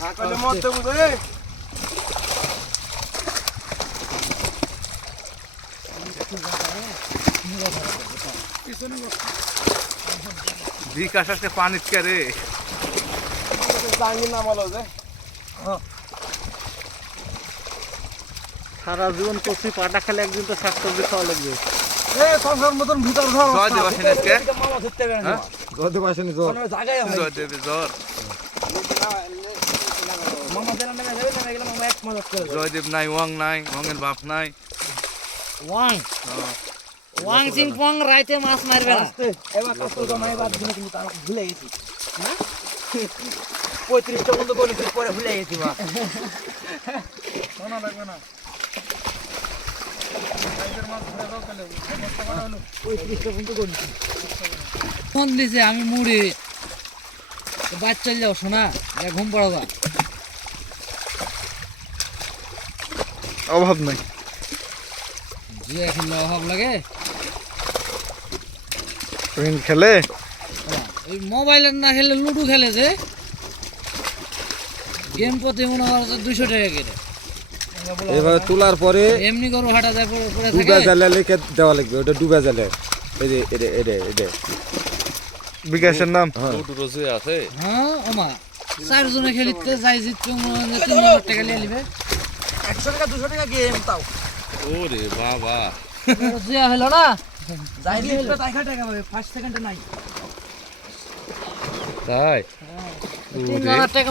হ্যাঁ কইলে মরতে বুঝে বিকাশ আসে পানিত কে রে জাঙ্গি নামালো যে সারা জীবন কচি পাটা খেলে একদিন তো শাকসবজি খাওয়া লাগবে। এই সংসার মতন ভিতর ধর জয় দেব আসেন আজকে মামা ধরতে পারে না জয়দেব আসেনি জোর কোনো জায়গায় হয় জয় দেব জ্বর মামা জানা না যাবে না এগুলো মামা এক মজা করে জয় দেব নাই ওয়াং নাই ওয়াংয়ের বাপ নাই ওয়াং ওয়াং সিং পং রাইতে মাছ মারবে না। আস্তে এবার কষ্ট জমাই বাদ দিনে কিন্তু তার ভুলে গেছি না 35টা বন্ধ করে পরে ভুলে গেছি বা শোনা লাগবে না সাইজের মাছ ধরে দাও তাহলে কষ্ট করা হলো 35টা বন্ধ করে ফোন দিছে আমি মুড়ি বাদ চল যাও শোনা ঘুম পড়াবা অভাব নাই যে খেললে অভাব লাগে তুমি খেলে ওই মোবাইলের না খেলে লুডো খেলে যে গেম প্রতি মনে হয় 200 টাকা কেটে এভাবে তোলার পরে এমনি করো হাঁটা যায় পড়ে পড়ে ডুবে থাকে জালে লিখে দেওয়া লাগবে ওটা ডুবে জালে এই যে এটা বিকাশের নাম লুডু রোজে আছে হ্যাঁ ওমা চারজনে খেলিতে যাই জিততে মনে হয় 3000 টাকা লিয়ে নিবে 100 টাকা 200 টাকা গেম তাও ওরে বাবা জিয়া হলো না যাই দিতে তাই টাকা পাবে 5 সেকেন্ডে নাই তাই 3000 টাকা